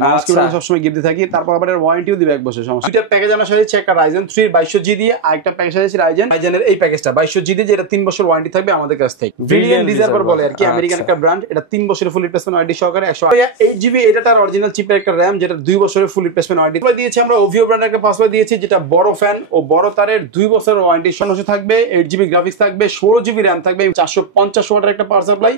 Mouse keyboard আমরা সবসময় gift দিয়ে থাকি। তারপর আবার ওয়ারেন্টিও দিবে 1 বছর সমস্যা। দুইটা প্যাকেজ আমরা সাজিয়েছি, একটা Ryzen 3 2200G দিয়ে, আর একটা প্যাকেজ সাজিয়েছি Ryzenের এই প্যাকেজটা 2200G দিয়ে, যেটা 3 বছর ওয়ারেন্টি থাকবে আমাদের কাছ থেকে। ব্রিলিয়ান্ট রিজার্ভার বলে আর কি, আমেরিকান একটা ব্র্যান্ড। এটা 3 বছরের ফুল রিপ্লেসমেন্ট ওয়ারেন্টি সহকারে 108GB এটার অরিজিনাল চিপের একটা RAM, যেটা 2 বছরের ফুল রিপ্লেসমেন্ট ওয়ারেন্টি দিয়েছি আমরা। ওভিও ব্র্যান্ডের একটা পাসওয়ার্ড দিয়েছি, যেটা বড় ফ্যান ও বড় তারের 2 বছরের ওয়ারেন্টি সমস্যা থাকবে। 8GB গ্রাফিক্স থাকবে, 16GB RAM থাকবে, 450 ওয়াটের একটা পাওয়ার সাপ্লাই।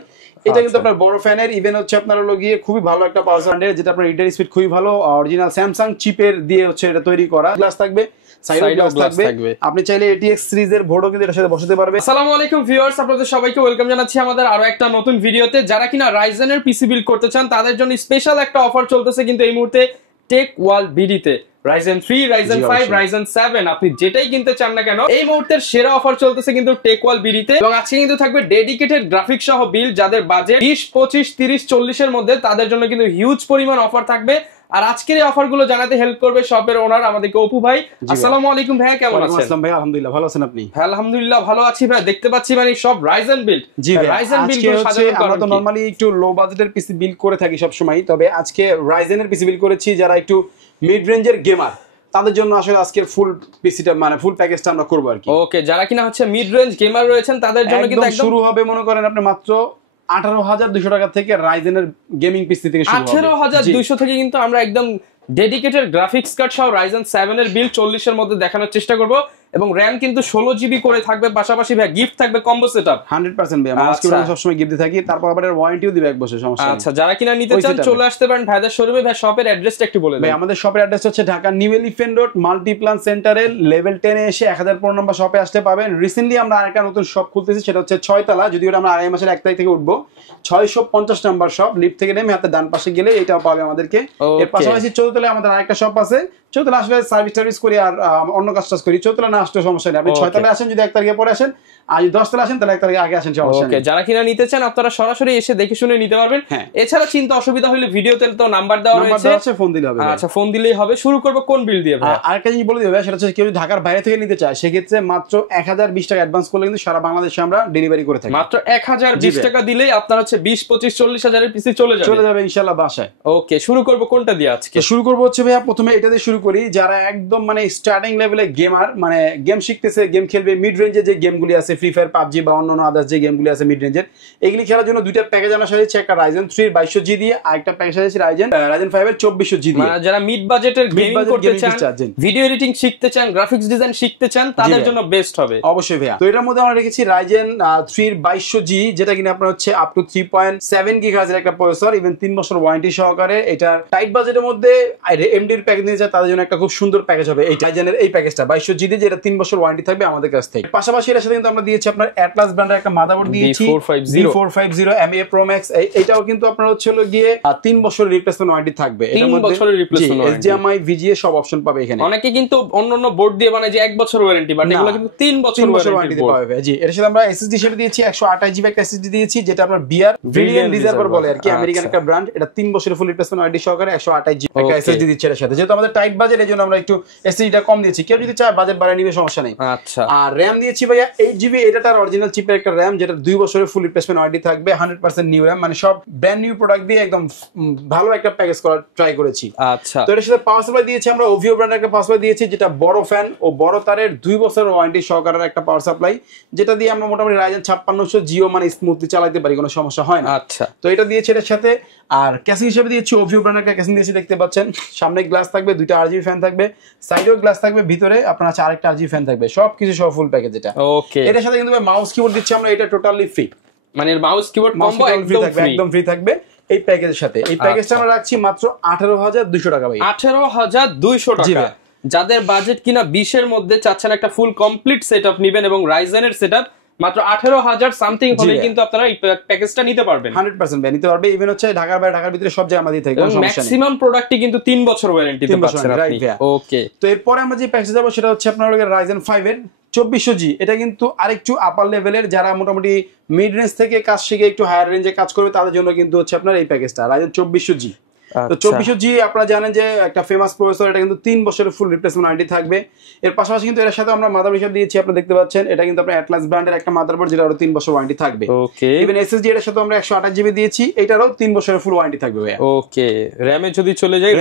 এটা কিন্তু আপনার বড় ফ্যানের ইভেন হচ্ছে আপনার হলো গিয়ে খুবই ভালো একটা পাওয়ার সাপ্লাই, যেটা আপনার রিডার স্পিড খুবই ভালো। অরিজিনাল স্যামসাং চিপের দিয়ে হচ্ছে এটা তৈরি করা। গ্লাস থাকবে, সাইডে গ্লাস থাকবে। আপনি চাইলে ATX সিরিজের বোর্ডও কিন্তু এর সাথে বসাতে পারবে। আসসালামু আলাইকুম ভিউয়ার্স, আপনাদের সবাইকে ওয়েলকাম জানাচ্ছি আমাদের আরো একটা নতুন ভিডিওতে। যারা কিনা রাইজেনের পিসি বিল্ড করতে চান তাদের জন্য স্পেশাল একটা অফার চলতেছে কিন্তু এই মুহূর্তে take world বিডিতে। Ryzen 3, Ryzen 5, Ryzen 7 আপনি যেটাই কিনতে চান না কেন এই মুহূর্তের সেরা অফার চলতেছে কিন্তু টেক ওয়ার্ল্ড বিডিতে। এবং আজকে কিন্তু থাকবে ডেডিকেটেড গ্রাফিক্স সহ বিল, যাদের বাজেট 20, 25, 30, 40 এর মধ্যে, তাদের জন্য কিন্তু হিউজ পরিমাণ অফার থাকবে। আর আজকের এই অফার গুলো জানাতে হেল্প করবে শপের ওনার আমাদেরকে অপু ভাই। আসসালামু আলাইকুম ভাই, কেমন আছেন? আসসালাম ভাই, আলহামদুলিল্লাহ ভালো আছেন আপনি? হ্যাঁ আলহামদুলিল্লাহ ভালো আছি ভাই। দেখতে পাচ্ছি মানে সব রাইজেন বিল্ড। জি ভাই, রাইজেন বিল্ড আমরা তো নরমালি একটু লো বাজেটের পিসি বিল্ড করে থাকি সব সময়, তবে আজকে রাইজেনের পিসি বিল্ড করেছি যারা একটু মিড রেঞ্জের গেমার, তাদের জন্য আসলে আজকের ফুল পিসিটা মানে ফুল প্যাকেজটা আমরা করব আর কি। ওকে, যারা কিনা হচ্ছে মিড রেঞ্জ গেমার রয়েছেন তাদের জন্য কিন্তু একদম শুরু হবে মনে করেন আপনি মাত্র 18,200 টাকা থেকে রাইজেনের গেমিং পিসি থেকে শুরু হবে। 18,200 থেকে কিন্তু আমরা একদম ডেডিকেটেড গ্রাফিক্স কার্ড সহ Ryzen 7 এর বিল 40 এর মধ্যে দেখানোর চেষ্টা করব। এবং RAM কিন্তু 16GB করে থাকবে, পাশাপাশি ভাই গিফট থাকবে কম্বো সেটআপ 100% ভাই। মাউস কিবোর্ড আমরা সবসময় গিফট দিয়ে থাকি। তারপর আবার ওয়ারেন্টিও দিবে 1 বছর সমস্যা। আচ্ছা, যারা কিনা নিতে চান চলে আসতে পারেন ভাইদের শোরুমে। ভাই শপের অ্যাড্রেসটা একটু বলে দেন। ভাই আমাদের শপের অ্যাড্রেস হচ্ছে Dhaka new elephant road Multiplan সেন্টারের লেভেল 10 এ এসে 1015 নম্বর শপে আসতে পাবেন। রিসেন্টলি আমরা আরেকটা নতুন শপ খুলতেছি, সেটা হচ্ছে 6 তলা, যদিও আমরা আগামী মাসের 1 তারিখ থেকে উঠবো। 650 নম্বর শপ, লিফট থেকে নেমে হাতে ডান পাশে গেলে এটাও পাবে আমাদেরকে। এর পাশাপাশি 14 তলায় আমাদের আরেকটা শপ আছে। 14 তলা আসলে সার্ভিস করি আর অন্য কাজ করি। 14 তলা না আসলে সমস্যা নেই, আপনি 6 তলায় আসেন যদি 1 তারিখে পরে আসেন, আর যদি 10 তলায় আসেন তাহলে 1 তারিখে আগে আসেন, সমস্যা নেই। যারা কিনা নিতে চান আপনারা সরাসরি এসে দেখে শুনে নিতে পারবেন। এছাড়া চিন্তা অসুবিধা হলে ভিডিওতে তো নাম্বার দেওয়া রয়েছে, ফোন দিলে হবে। আচ্ছা, ফোন দিলেই হবে। শুরু করব কোন বিল দিয়ে ভাই? আরেকটা জিনিস বলে দিবে, সেটা হচ্ছে কেউ যদি ঢাকার বাইরে থেকে নিতে চায় সেক্ষেত্রে মাত্র 1020 টাকা অ্যাডভান্স করলে কিন্তু সারা বাংলাদেশে আমরা ডেলিভারি করে থাকি। মাত্র 1020 টাকা দিলেই আপনার হচ্ছে 20, 25, 40 হাজারের পিসি চলে যাবে ইনশাআল্লাহ বাসায়। ওকে, শুরু করব কোনটা দিয়ে আজকে? শুরু করব হচ্ছে ভাইয়া প্রথমে এটা দিয়ে শুরু করি। যারা একদম মানে স্টার্টিং লেভেলে গেমার, মানে গেম শিখতেছে, গেম খেলবে, মিড রেঞ্জে যে গেমগুলি আছে ফ্রি ফায়ার, পাবজি বা অন্যান্য আদার্স যে গেমগুলি আছে মিড রেঞ্জের, এগুলি খেলার জন্য দুইটা প্যাকেজ আমরা সাজিয়েছি, একটা Ryzen 3 2200G দিয়ে, আর একটা প্যাকেজ সাজিয়েছি Ryzen 5 এর 2400G দিয়ে। মানে যারা মিড বাজেটের গেমিং করতে চান, ভিডিও এডিটিং শিখতে চান, গ্রাফিক্স ডিজাইন শিখতে চান, তাদের জন্য বেস্ট হবে অবশ্যই ভাইয়া। তো এটার মধ্যে আমরা রেখেছি Ryzen 3 2200G, যেটা কিনা আপনার হচ্ছে আপ টু 3.7 GHz এর একটা প্রসেসর, ইভেন 3 বছর ওয়ারেন্টি সহকারে। এটা টাইট বাজেটের মধ্যে AMD এর প্যাকেজ নিয়ে যায় তাদের জন্য একটা খুব সুন্দর প্যাকেজ হবে এই Ryzenের এই প্যাকেজটা 2200G দিয়ে, যেটা 3 বছর ওয়ারেন্টি থাকবে আমাদের কাছ থেকে। পাশাপাশি এর সাথে কিন্তু আমরা দিয়েছি আপনার Atlas ব্র্যান্ডের একটা মাদারবোর্ড দিয়েছি B450 MA Pro Max। এটাও কিন্তু আপনার হচ্ছে হলো গিয়ে 3 বছরের রিপ্লেসমেন্ট ওয়ারেন্টি থাকবে। এর মধ্যে 3 বছরের রিপ্লেসমেন্ট ওয়ারেন্টি, HDMI VGA সব অপশন পাবে এখানে। অনেকে কিন্তু অন্যান্য বোর্ড দিয়ে বানায় যে 1 বছর ওয়ারেন্টি, বাট এগুলো কিন্তু 3 বছর ওয়ারেন্টি পাবে। জি, এর সাথে আমরা SSD হিসেবে দিয়েছি 128GB একটা SSD দিয়েছি, যেটা আপনার ব্রিলিয়ান্ট রিজার্ভার বলে আর কি, আমেরিকান একটা ব্র্যান্ড। এটা 3 বছরের ফুল রিপ্লেসমেন্ট ওয়ারেন্টি সহকারে 128GB একটা SSD দিচ্ছে এর সাথে। যেহেতু আমাদের টাইট বাজেট, এজন্য আমরা একটু SSDটা কম দিয়েছি। কেউ যদি চায় বাজেট বাড়ায় নিবে, সমস্যা নেই। আচ্ছা, আর RAM দিয়েছি ভাইয়া 8GB, এটার অরিজিনাল চিপের একটা RAM, যেটা 2 বছরের ফুল রিপ্লেসমেন্ট ওয়ারেন্টি থাকবে, 100% নিউ RAM, মানে সব ব্র্যান্ড নিউ প্রোডাক্ট দিয়ে একদম ভালো একটা প্যাকেজ করার ট্রাই করেছি। আচ্ছা, তো এর সাথে পাওয়ার সাপ্লাই দিয়েছি আমরা ওভিও ব্র্যান্ডের একটা পাওয়ার সাপ্লাই দিয়েছি, যেটা বড় ফ্যান ও বড় তারের 2 বছরের ওয়ারেন্টি সহকারে একটা পাওয়ার সাপ্লাই, যেটা দিয়ে আমরা মোটামুটি Ryzen 5600 জিও মানে স্মুথলি চালাতে পারি, কোনো সমস্যা হয় না। আচ্ছা, তো এটা দিয়েছি এর সাথে। আর ক্যাসিং হিসেবে দিয়েছি ওভিও ব্র্যান্ডের একটা ক্যাসিং দিয়েছি, দেখতে পাচ্ছেন। সামনে গ্লাস থাকবে, দুইটা RGB ফ্যান থাকবে, সাইডেও গ্লাস থাকবে, ভিতরে আপনার আছে আরেকটা RGB ফ্যান থাকবে, সবকিছু সহ ফুল প্যাকেজ এটা। ওকে, এর সাথে কিন্তু মাউস কিবোর্ড দিচ্ছি আমরা, এটা টোটালি ফ্রি, মানে মাউস কিবোর্ড কম্বো একদম ফ্রি থাকবে এই প্যাকেজের সাথে। এই প্যাকেজটা আমরা রাখছি মাত্র 18,200 টাকা ভাই। 18,200 টাকা। যাদের বাজেট কিনা 20 এর মধ্যে চাচ্ছেন একটা ফুল কমপ্লিট সেটআপ নেবেন এবং রাইজেনের সেটআপ, মাত্র 18,000 সামথিং হলে কিন্তু আপনারা এই প্যাকেজটা নিতে পারবেন। 100% ভাই নিতে পারবে। ইভেন হচ্ছে ঢাকার বাইরে, ঢাকার ভিতরে সব জায়গায় আমাদের থাকে, কোনো সমস্যা নেই। ম্যাক্সিমাম প্রোডাক্টই কিন্তু 3 বছর ওয়ারেন্টি তে পাচ্ছেন আপনি। ওকে, তো এরপরে আমরা যে প্যাকেজে যাব সেটা হচ্ছে আপনার Ryzen 5 এর 2400G। এটা কিন্তু আরেকটু আপার লেভেলের, যারা মোটামুটি মিড রেঞ্জ থেকে কাজ শিখে একটু হায়ার রেঞ্জে কাজ করবে তাদের জন্য কিন্তু হচ্ছে আপনার এই প্যাকেজটা Ryzen 2400G। তো 2400G আপনারা জানেন যে একটা ফেমাস প্রসেসর, এটা কিন্তু 3 বছরের ফুল রিপ্লেসমেন্ট ওয়ারেন্টি থাকবে। এর পাশাপাশি কিন্তু এর সাথে আমরা মাদারবোর্ড হিসেবে দিয়েছি, আপনারা দেখতে পাচ্ছেন এটা কিন্তু আপনার অ্যাটলাস ব্র্যান্ডের একটা মাদারবোর্ড, যেটা আরো 3 বছর ওয়ারেন্টি থাকবে। ওকে, ইভেন এসএসডি এর সাথে আমরা 128GB দিয়েছি, এটারও 3 বছরের ফুল ওয়ারেন্টি থাকবে ভাইয়া। ওকে, র‍্যামে যদি চলে যাই,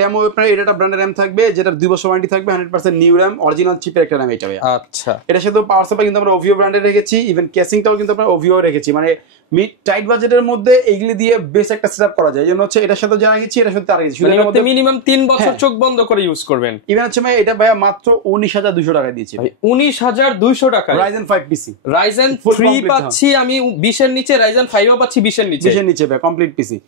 র‍্যামও আপনার এটা ব্র্যান্ডের র‍্যাম থাকবে, যেটা 2 বছর ওয়ারেন্টি থাকবে, 100% নিউ র‍্যাম, অরিজিনাল চিপের একটা র‍্যাম এটা ভাইয়া। আচ্ছা, এটার সাথে পাওয়ার সাপ্লাই কিন্তু আমরা ওভিও ব্র্যান্ডের রেখেছি, ইভেন কেসিংটাও কিন্তু আমরা ওভিও রেখেছি, মানে মিড টাইট বাজেটের মধ্যে এইগুলি দিয়ে বেশ একটা সেটআপ করা যায়। এজন্য হচ্ছে এটার সাথে যারা গেছি, এটার সাথে তার গেছি, শুধু মধ্যে মিনিমাম 3 বছর চোখ বন্ধ করে ইউজ করবেন। ইভেন হচ্ছে ভাই এটা ভাইয়া মাত্র 19200 টাকা দিয়েছি ভাই, 19200 টাকা। Ryzen 5 পিসি, Ryzen 3 পাচ্ছি আমি 20 এর নিচে, Ryzen 5 ও পাচ্ছি 20 এর নিচে, 20 এর নিচে ভাই কমপ্লিট পিসি।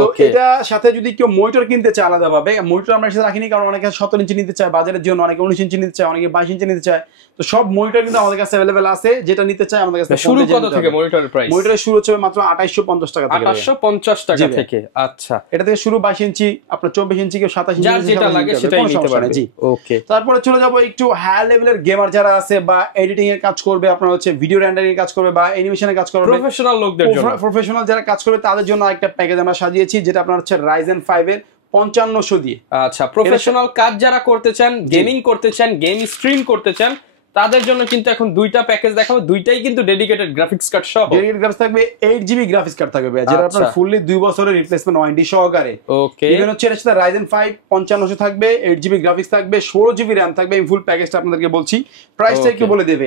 তো এটা সাথে যদি কেউ মনিটর কিনতে চায় আলাদা ভাবে, মনিটর আমরা সাথে রাখিনি, কারণ অনেকে 17 ইঞ্চি নিতে চায় বাজারের জন্য, অনেকে 19 ইঞ্চি নিতে চায়, অনেকে 22 ইঞ্চি নিতে চায়। তো সব মনিটর কিন্তু আমাদের কাছে अवेलेबल আছে, যেটা নিতে চায় আমাদের কাছে। শুরু কত থেকে মনিটরের প্রাইস? মনিটরের শুরু হচ্ছে মাত্র 2850 টাকা থেকে, 2850 টাকা থেকে। আচ্ছা, এটা থেকে শুরু 22 ইঞ্চি, আপনার 24 ইঞ্চি, কেউ 27 ইঞ্চি, যার যেটা লাগে সেটাই নিতে পারবে। জি, ওকে। তারপরে চলে যাব একটু হাই লেভেলের গেমার যারা আছে, বা এডিটিং এর কাজ করবে, আপনার হচ্ছে ভিডিও রেন্ডারিং এর কাজ করবে, বা অ্যানিমেশনের কাজ করবে, প্রফেশনাল লোকদের জন্য, প্রফেশনাল যারা কাজ করবে তাদের জন্য একটা প্যাকেজ আমরা সাজিয়েছি, যেটা আপনার হচ্ছে Ryzen 5 এর 5500 দিয়ে। আচ্ছা, প্রফেশনাল কাজ যারা করতে চান, গেমিং করতে চান, গেম স্ট্রিম করতে চান, তাদের জন্য কিন্তু এখন দুইটা প্যাকেজ দেখাবো, দুইটাই কিন্তু ডেডিকেটেড গ্রাফিক্স কার্ড সহ। ডেডিকেটেড গ্রাফিক্স থাকবে, 8GB গ্রাফিক্স কার্ড থাকবে, যেটা আপনার ফুললি 2 বছরের রিপ্লেসমেন্ট ওয়ারেন্টি সহকারে। ওকে, ইভেন হচ্ছে এর সাথে Ryzen 5 5500 থাকবে, 8GB গ্রাফিক্স থাকবে, 16GB RAM থাকবে। এই ফুল প্যাকেজটা আপনাদেরকে বলছি, প্রাইসটা একটু বলে দেবে।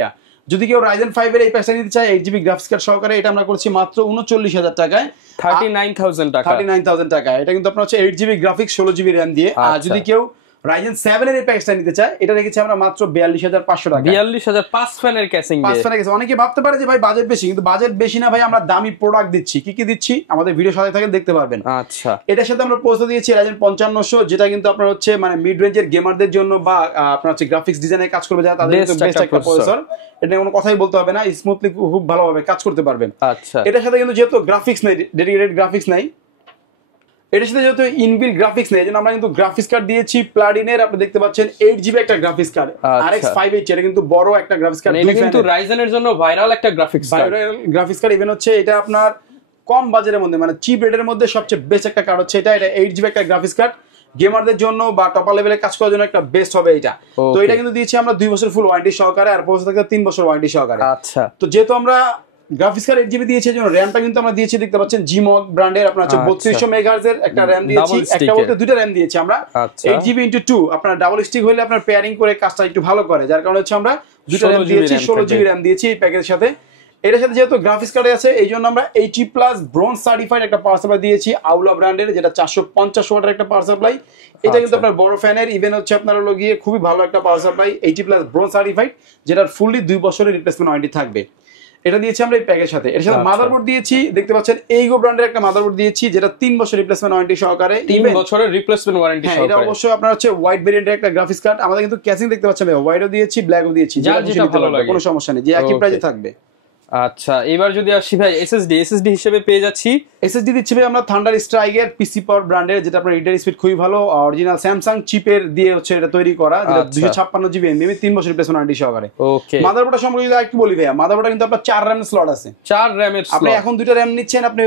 যদি কেউ Ryzen 5 এর এই প্যাকেজটা নিতে চায় 8GB গ্রাফিক্স কার্ড সহকারে, এটা আমরা করছি মাত্র 39000 টাকায়, 39000 টাকা। 39000 টাকা। এটা কিন্তু আপনার হচ্ছে 8GB গ্রাফিক্স 16GB RAM দিয়ে। আর যদি কেউ Ryzen 7 এর এই প্যাকেজটা নিতে চায়, এটা রেখেছি আমরা মাত্র 42500 টাকা। 42000 5 ফ্যানের ক্যাসিং দিয়ে। 5 ফ্যানের ক্যাসিং। অনেকে ভাবতে পারে যে ভাই বাজেট বেশি, কিন্তু বাজেট বেশি না ভাই, আমরা দামি প্রোডাক্ট দিচ্ছি। কি কি দিচ্ছি আমাদের ভিডিও সাথে থাকে দেখতে পারবেন। আচ্ছা, এটার সাথে আমরা প্রস্তুত দিয়েছি Ryzen 5500, যেটা কিন্তু আপনার হচ্ছে মানে মিড রেঞ্জের গেমারদের জন্য, বা আপনার হচ্ছে গ্রাফিক্স ডিজাইনের কাজ করবে যারা, তাদের জন্য বেস্ট একটা প্রসেসর। এটা কোনো কথাই বলতে হবে না, স্মুথলি খুব ভালোভাবে কাজ করতে পারবেন। আচ্ছা, এটার সাথে কিন্তু যেহেতু গ্রাফিক্স নাই, ডেডিকেটেড গ্রাফিক্স নাই, এটার সাথে যেহেতু ইনবিল গ্রাফিক্স নেই, এজন্য আমরা কিন্তু গ্রাফিক্স কার্ড দিয়েছি প্লাটিনের। আপনি দেখতে পাচ্ছেন 8GB একটা গ্রাফিক্স কার্ড, RX 580, এটা কিন্তু বড় একটা গ্রাফিক্স কার্ড, এটা কিন্তু Ryzen এর জন্য ভাইরাল একটা graphics card. Viral graphics card. Even হচ্ছে এটা আপনার কম বাজেটের মধ্যে, মানে চিপ রেটের মধ্যে সবচেয়ে বেস্ট একটা কার্ড হচ্ছে এটা। 8GB একটা গ্রাফিক্স কার্ড, গেমারদের জন্য বা টপার লেভেলে কাজ করার জন্য একটা বেস্ট হবে এটা। তো এটা কিন্তু দিয়েছি আমরা 2 বছর ফুল ওয়ারেন্টি সহকারে, আর প্রসেসর থাকে 3 বছর ওয়ারেন্টি সহকারে। আচ্ছা, তো যেহেতু আমরা গ্রাফিক্স কার্ড 8GB দিয়েছি, এর জন্য র‍্যামটা কিন্তু আমরা দিয়েছি, দেখতে পাচ্ছেন Gmog ব্র্যান্ডের আপনার হচ্ছে 3200 মেগাহার্জ এর একটা র‍্যাম দিয়েছি। একটা বলতে দুটো র‍্যাম দিয়েছি আমরা, 8GB/2। আপনার ডাবল স্টিক হলে আপনার পেয়ারিং করে কাজটা একটু ভালো করে, যার কারণে হচ্ছে আমরা দুটো র‍্যাম দিয়েছি, 16GB র‍্যাম দিয়েছি এই প্যাকেজের সাথে। এর সাথে যেহেতু গ্রাফিক্স কার্ড আছে, এই জন্য আমরা 80+ ব্রোঞ্জ সার্টিফাইড একটা পাওয়ার সাপ্লাই দিয়েছি আউলা ব্র্যান্ডের, যেটা 450 ওয়াটের একটা পাওয়ার সাপ্লাই। এটা কিন্তু আপনার বড় ফ্যানের, ইভেন হচ্ছে আপনার গিয়ে খুবই ভালো একটা পাওয়ার সাপ্লাই, 80+ ব্রোঞ্জ সার্টিফাইড, যেটার ফুললি 2 বছরের রিপ্লেসমেন্ট ওয়ারেন্টি থাকবে। এটা দিয়েছি আমরা এই প্যাকেজের সাথে। এর সাথে মাদারবোর্ড দিয়েছি, দেখতে পাচ্ছেন এইগো ব্র্যান্ডের একটা মাদারবোর্ড দিয়েছি, যেটা 3 বছর রিপ্লেসমেন্ট ওয়ারেন্টি সহকারে। 3 বছরের রিপ্লেসমেন্ট ওয়ারেন্টি সহকারে। এটা অবশ্যই আপনার হচ্ছে হোয়াইট ভেরিয়েন্টের একটা গ্রাফিক্স কার্ড। আমাদের কিন্তু ক্যাসিং দেখতে পাচ্ছেন হোয়াইটও দিয়েছি, ব্ল্যাকও দিয়েছি, যেটা ভালো লাগে, কোনো সমস্যা নেই, যে একই প্রাইসে থাকবে। আচ্ছা, এবার যদি আসি ভাই এসএসডি হিসেবে পেয়ে যাচ্ছি, এসএসডি দিচ্ছি ভাই আমরা থান্ডার স্ট্রাইকের পিসি পাওয়ার ব্র্যান্ডের, যেটা আপনার রিডার স্পিড খুবই ভালো, অরিজিনাল স্যামসাং চিপের দিয়ে হচ্ছে এটা তৈরি করা, যেটা 256GB এমবি, 3 বছর রিপ্লেসমেন্ট ওয়ারেন্টি সহকারে। ওকে, মাদারবোর্ডের সম্পর্কে যদি একটু বলি ভাই, মাদারবোর্ডে কিন্তু আপনার 4 RAM স্লট আছে। 4 RAM এর স্লট। আপনি এখন দুটো RAM নিচ্ছেন, আপনি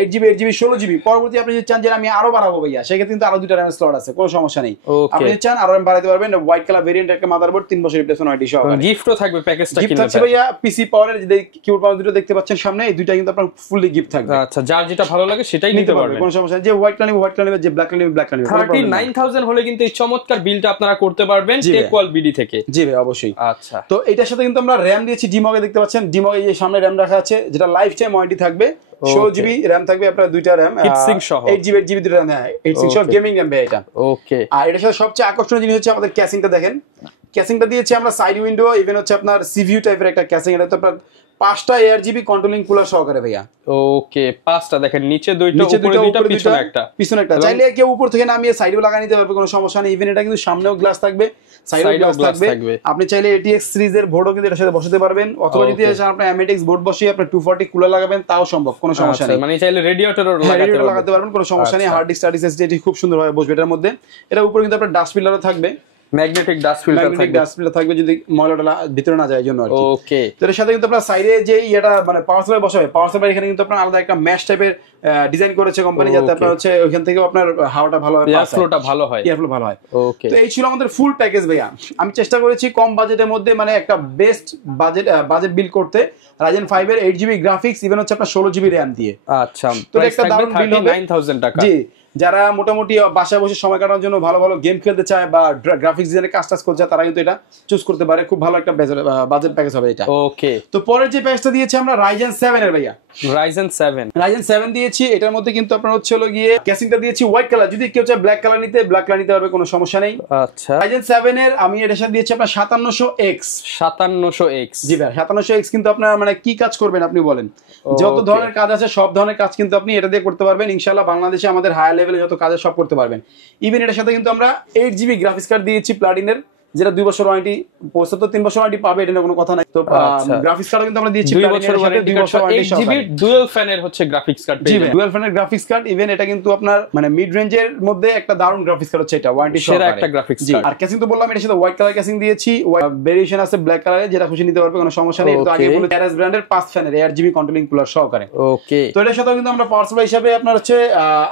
8GB 16GB, পরবর্তী আপনি যদি চান যে আমি আরো বাড়াবো ভাইয়া, সেক্ষেত্রে কিন্তু আরো দুটো RAM স্লট আছে, কোনো সমস্যা নেই। আপনি চান আরো RAM বাড়াতে পারবেন। হোয়াইট কালার ভেরিয়েন্ট একটা মাদারবোর্ড, 3 বছর রিপ্লেসমেন্ট ওয়ারেন্টি সহকারে। গিফটও থাকবে প্যাকেজটা কিনলে। গিফট আছে ভাইয়া পিসি পাওয়ারের যে কিবোর্ড মাউস দুটো দেখতে পাচ্ছেন সামনে, এই দুইটা কিন্তু আপনার ফুললি গিফট থাকবে। আচ্ছা, যার যেটা ভালো লাগে সেটাই নিতে পারবেন, কোনো সমস্যা নেই। যে হোয়াইট কালার হোয়াইট কালার, যে ব্ল্যাক কালার ব্ল্যাক কালার। 39000 হলে কিন্তু এই চমৎকার বিলটা আপনারা করতে পারবেন টেকওয়াল বিডি থেকে। জি ভাই, অবশ্যই। আচ্ছা, তো এটার সাথে কিন্তু আমরা RAM দিয়েছি ডিমগে, দেখতে পাচ্ছেন ডিমগে এই সামনে RAM রাখা আছে, যেটা লাইফ টাইম ওয়ারেন্টি থাকবে। 16GB RAM থাকবে আপনার, দুইটা RAM, 8GB দুটো RAM, 8GB সহ গেমিং RAM ভাই এটা। ওকে, আর এটার সাথে সবচেয়ে আকর্ষণীয় জিনিস হচ্ছে আমাদের ক্যাসিংটা দেখেন। ক্যাসিংটা দিয়েছি আমরা সাইড উইন্ডো, ইভেন হচ্ছে আপনার সিভিউ টাইপের একটা ক্যাসিং। এটা তো আপনার 5টা ARGB কন্ট্রোলিং কুলার সহকারে ভাইয়া। ওকে, 5টা দেখেন, নিচে দুইটা, উপরে দুইটা, পিছনে একটা। চাইলে কেউ উপর থেকে নামিয়ে সাইডেও লাগা নিতে পারবে, কোনো সমস্যা নেই। ইভেন এটা কিন্তু সামনেও গ্লাস থাকবে, সাইডেও গ্লাস থাকবে। আপনি চাইলে ATX সিরিজের বোর্ডও কিন্তু এটার সাথে বসাতে পারবেন, অথবা যদি আপনি AMTX বোর্ড বসিয়ে আপনি 240 কুলার লাগাবেন তাও সম্ভব, কোনো সমস্যা নেই। মানে চাইলে রেডিয়েটরও লাগাতে পারবেন, কোনো সমস্যা নেই। হার্ড ডিস্ক SSD খুব সুন্দরভাবে বসবে এটার মধ্যে। এটা উপরে কিন্তু আপনার ডাস্ট পিলারও থাকবে, ম্যাগনেটিক ডাস্ট ফিল্টার ম্যাগনেটিক থাকবে। ডাস্ট ফিল্টার থাকবে যদি ময়লাটা ভিতরে না যায় এই জন্য আর কি। ওকে, তো এর সাথে কিন্তু আপনার সাইডে যে এটা মানে পাওয়ার সাপ্লাই বসাবে, পাওয়ার সাপ্লাই এখানে কিন্তু আপনার আলাদা একটা ম্যাশ টাইপের ডিজাইন করেছে কোম্পানি, যাতে আপনার হচ্ছে ওইখান থেকে আপনার হাওয়াটা ভালো হয়, এয়ার ফ্লোটা ভালো হয়। এয়ার ফ্লো ভালো হয়। ওকে, তো এই ছিল আমাদের ফুল প্যাকেজ ভাইয়া। আমি চেষ্টা করেছি কম বাজেটের মধ্যে মানে একটা বেস্ট বাজেট বিল করতে, Ryzen 5 এর 8GB গ্রাফিক্স, ইভেন হচ্ছে আপনার 16GB RAM দিয়ে। আচ্ছা, তো একটা দারুণ বিল হবে 39,000 টাকা। জি, যারা মোটামুটি বাসায় বসে সময় কাটানোর জন্য ভালো ভালো গেম খেলতে চায় বা গ্রাফিক্স ডিজাইনে কাজ করতে চায়, তারা কিন্তু এটা চুজ করতে পারে। খুব ভালো একটা বাজেট প্যাকেজ হবে এটা। ওকে, তো পরের যে প্যাকেজটা দিয়েছি আমরা Ryzen 7 এর ভাইয়া, Ryzen 7 Ryzen 7 দিয়েছি। এটার মধ্যে কিন্তু আপনার হচ্ছে হলো গিয়ে ক্যাসিংটা দিয়েছি হোয়াইট কালার, যদি কেউ চায় ব্ল্যাক কালার নিতে, ব্ল্যাক কালার নিতে পারবে, কোনো সমস্যা নেই। আচ্ছা, Ryzen 7 এর আমি এটার সাথে দিয়েছি আপনার 5700X। 5700X, জি ভাই, 5700X কিন্তু আপনার মানে কি কাজ করবেন আপনি বলেন, যত ধরনের কাজ আছে সব ধরনের কাজ কিন্তু আপনি এটা দিয়ে করতে পারবেন ইনশাআল্লাহ। বাংলাদেশে আমাদের হাই লেভেলে যত কাজ সব করতে পারবেন। ইভেন এটার সাথে কিন্তু আমরা 8GB গ্রাফিক্স কার্ড দিয়েছি প্লাটিনের, যেটা 2 বছর ওয়ারেন্টি, পোস্ট তো 3 বছর ওয়ারেন্টি পাবে, এটা কোনো কথা নাই। তো গ্রাফিক্স কার্ড কিন্তু আমরা দিয়েছি 2 বছর ওয়ারেন্টি, 2 বছর ওয়ারেন্টি 8GB ডুয়াল ফ্যানের হচ্ছে গ্রাফিক্স কার্ড জি পেয়ে ডুয়াল ফ্যানের গ্রাফিক্স কার্ড। ইভেন এটা কিন্তু আপনার মানে মিড রেঞ্জের মধ্যে একটা দারুণ গ্রাফিক্স কার্ড হচ্ছে এটা, ওয়ারেন্টি সেরা সহকারে একটা গ্রাফিক্স জি। কার্ড। আর ক্যাসিং তো বললাম এটার সাথে হোয়াইট কালার ক্যাসিং দিয়েছি, ভেরিয়েশন আছে ব্ল্যাক কালারে, যেটা খুশি নিতে পারবে, কোনো সমস্যা নেই। তো আগে বলে টেরাস ব্র্যান্ডের 5 ফ্যানের 8GB কন্ট্রোলিং কুলার সহকারে। ওকে, তো এটার সাথে কিন্তু আমরা পাওয়ার সাপ্লাই হিসেবে আপনার হচ্ছে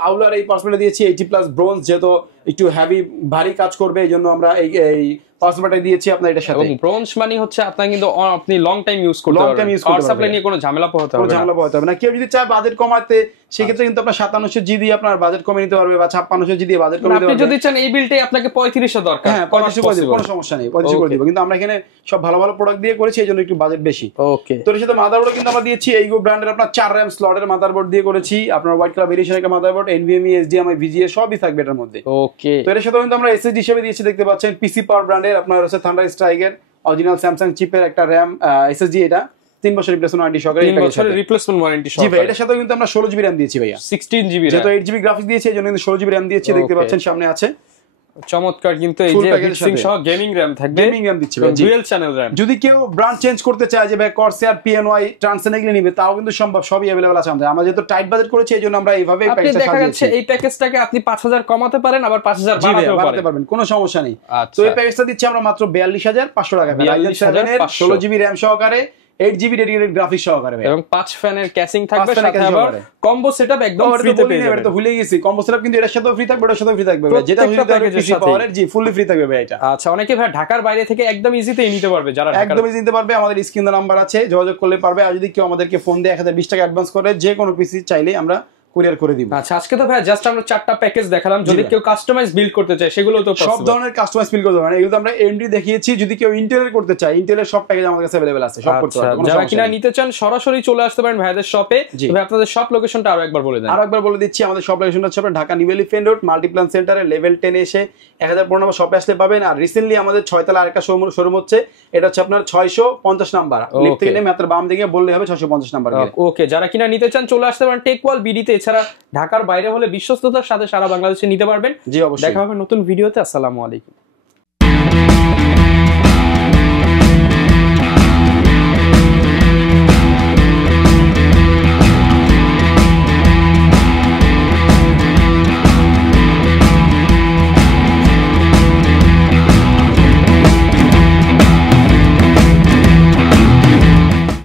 আউলার এই পাওয়ার সাপ্লাই দিয়েছি 80+ ব্রোঞ্জ, যেহেতু একটু হেভি ভারী কাজ করবে এই জন্য আমরা এই পাওয়ার সাপ্লাইটা দিয়েছি আপনার এটার সাথে। এবং ব্রোঞ্জ মানে হচ্ছে আপনার কিন্তু আপনি লং টাইম ইউজ করতে পারবেন, পাওয়ার সাপ্লাই নিয়ে কোনো ঝামেলা পোহাতে হবে না। ঝামেলা পোহাতে হবে না। কেউ যদি চায় বাজেট কমাতে, সেক্ষেত্রে কিন্তু আপনার 5700G দিয়ে আপনার বাজেট কমিয়ে নিতে পারবে, বা 5600G দিয়ে বাজেট কমিয়ে নিতে আপনি পারবে। যদি চান এই বিলটাই আপনাকে 3500 দরকার, হ্যাঁ 3500 করে দিব, কোনো সমস্যা নেই, 3500 করে দিব। কিন্তু আমরা এখানে সব ভালো ভালো প্রোডাক্ট দিয়ে করেছি, এই জন্য একটু বাজেট বেশি। ওকে, তো এর সাথে মাদারবোর্ড কিন্তু আমরা দিয়েছি এইগো ব্র্যান্ডের আপনার 4 RAM স্লটের মাদারবোর্ড দিয়ে করেছি। আপনার হোয়াইট কালার ভেরিয়েশন একটা মাদারবোর্ড, NVMe, HDMI, VGA সবই থাকবে এটার মধ্যে। ওকে, তো এর সাথে কিন্তু আমরা SSD হিসেবে দিয়েছি, দেখতে পাচ্ছেন পিসি পাওয়ার ব্র্যান্ডের আপনার হচ্ছে থান্ডার স্ট্রাইকের অরিজিনাল স্যামসাং চিপের একটা RAM SSD, এটা 3 বছর রিপ্লেসমেন্ট ওয়ারেন্টি সহকারে। 3 বছরের রিপ্লেসমেন্ট ওয়ারেন্টি জি সহকারে। ভাই, এটার সাথে কিন্তু আমরা 16GB RAM দিয়েছি ভাইয়া, 16GB যেহেতু 8GB গ্রাফিক্স দিয়েছি এই জন্য কিন্তু 16GB RAM দিয়েছি, দেখতে পাচ্ছেন সামনে আছে। চমৎকার, কিন্তু এই Full যে package এর হিটসিং সাথে সহ গেমিং র‍্যাম থাকবে, গেমিং RAM দিচ্ছি ভাই। Dual channel RAM. যদি কেউ ব্র্যান্ড চেঞ্জ করতে চায় যে ভাই কর্সার, PNY, ট্রান্সেন এগুলো নিবে, তাও কিন্তু সম্ভব, সবই अवेलेबल আছে আমাদের। আমরা যেহেতু টাইট বাজেট করেছি এই জন্য আমরা এইভাবে আপনি প্যাকেজটা দেখা যাচ্ছে সাজিয়েছি। এই প্যাকেজটাকে আপনি 5000 কমাতে পারেন, আবার 5000 জি ভাই, বাড়াতেও বাড়াতে পারেন। পারবেন, কোনো সমস্যা নেই। আচ্ছা। তো এই প্যাকেজটা দিচ্ছি আমরা মাত্র 42500 টাকা। Ryzen 7 এর 42,500 16GB RAM সহকারে, 8GB ডেডিকেটেড গ্রাফিক্স সহকারে ভাই, এবং 5 ফ্যানের ক্যাসিং থাকবে, 5 ফ্যানের সাথে casing আবার সহকারে। কম্বো সেটআপ একদম ফ্রিতে পেয়ে যাবেন। এটা তো ভুলে গেছি, কম্বো সেটআপ কিন্তু এটার সাথেও ফ্রি থাকবে, ওটার সাথেও ফ্রি থাকবে ভাই, যেটা প্রত্যেকটা যদি প্যাকেজের পিসি সাথেই। পাওয়ারের জি ফুললি ফ্রি থাকবে ভাই এটা। আচ্ছা, অনেকে ভাই ঢাকার বাইরে থেকে একদম ইজিতেই নিতে পারবে, যারা ঢাকার একদমই নিতে পারবে। আমাদের স্ক্রিনে নাম্বার আছে, যোগাযোগ করলে পারবে। আর যদি কেউ আমাদেরকে ফোন দিয়ে 1020 টাকা অ্যাডভান্স করে যে কোনো পিসি চাইলে আমরা কুরিয়ার করে দিব। আচ্ছা, আজকে তো ভাই জাস্ট আমরা 4টা প্যাকেজ দেখালাম, যদি কেউ কাস্টমাইজ বিল্ড করতে চায় সেগুলো তো সব ধরনের কাস্টমাইজ ফিল করতে পারবেন। এগুলো তো আমরা AMD দেখিয়েছি, যদি কেউ ইন্টেলের করতে চায়, ইন্টেলের সব প্যাকেজ আমাদের কাছে अवेलेबल আছে, সব করতে পারবে, কোনো যারা সমস্যা কিনা নেই। নিতে চান সরাসরি চলে আসতে পারেন ভাইদের শপে। জি। তবে আপনাদের শপ লোকেশনটা আরো একবার বলে দেন। আর একবার বলে দিচ্ছি, আমাদের শপ লোকেশনটা হচ্ছে Dhaka new elephant road Multiplan সেন্টারে লেভেল 10 এসে 1015 নম্বর শপে আসলে পাবেন। আর রিসেন্টলি আমাদের 6 তলা আরেকটা শোরুম হচ্ছে, এটা হচ্ছে আপনার 650 নাম্বার, লিফট থেকে নেমে আপনার বাম দিকে বললে হবে 650 নাম্বার। ওকে, যারা কিনা নিতে চান চলে আসতে পারেন টেকওয়াল বিডিতে। এছাড়া ঢাকার বাইরে হলে বিশ্বস্ততার সাথে সারা বাংলাদেশে নিতে পারবেন। জি অবশ্যই। দেখা হবে নতুন ভিডিওতে। আসসালামু আলাইকুম।